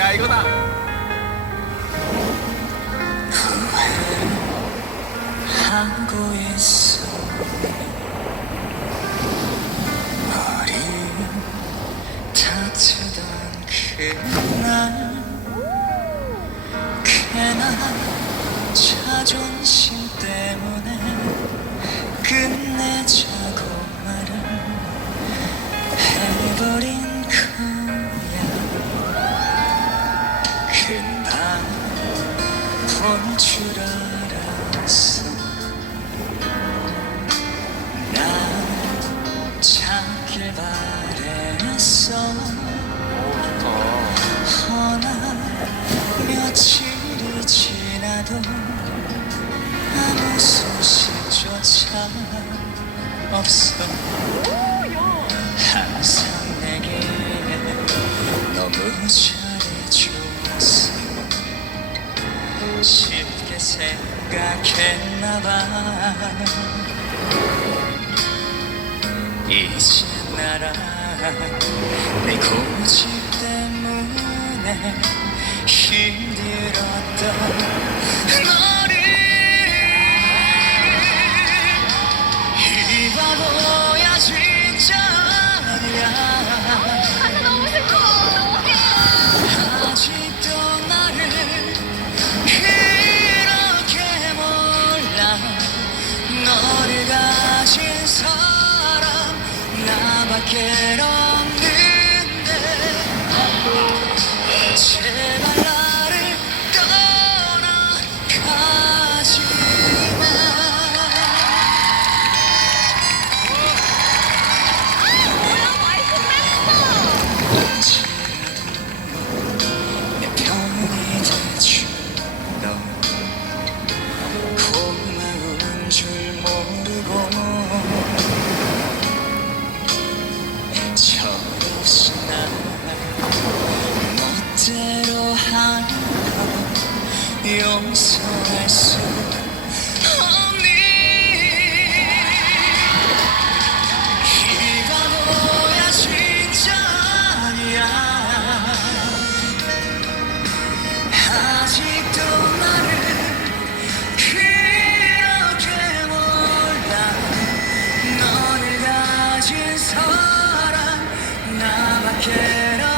야 이거다. 항구에서 머리 다치던 그날 괜한 자존심 때문에 온줄 알았어 난 찾길 바랬어 허나 며칠이 지나도 아무 소식조차 없어 쉽게 생각했나봐. 이제 나라 내 고집 때문에 힘들었던 vaquero. 용서할 수 없니 이가고야 진짜 아니야 아직도 나를 그렇게 몰라 너를 가진 사람 나밖에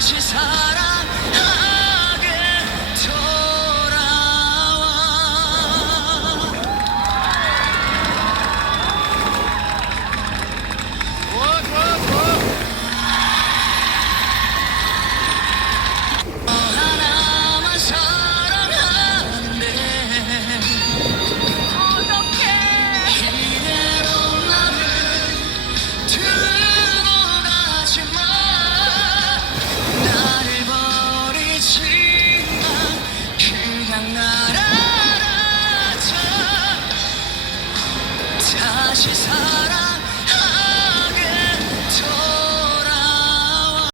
ashes high. Just.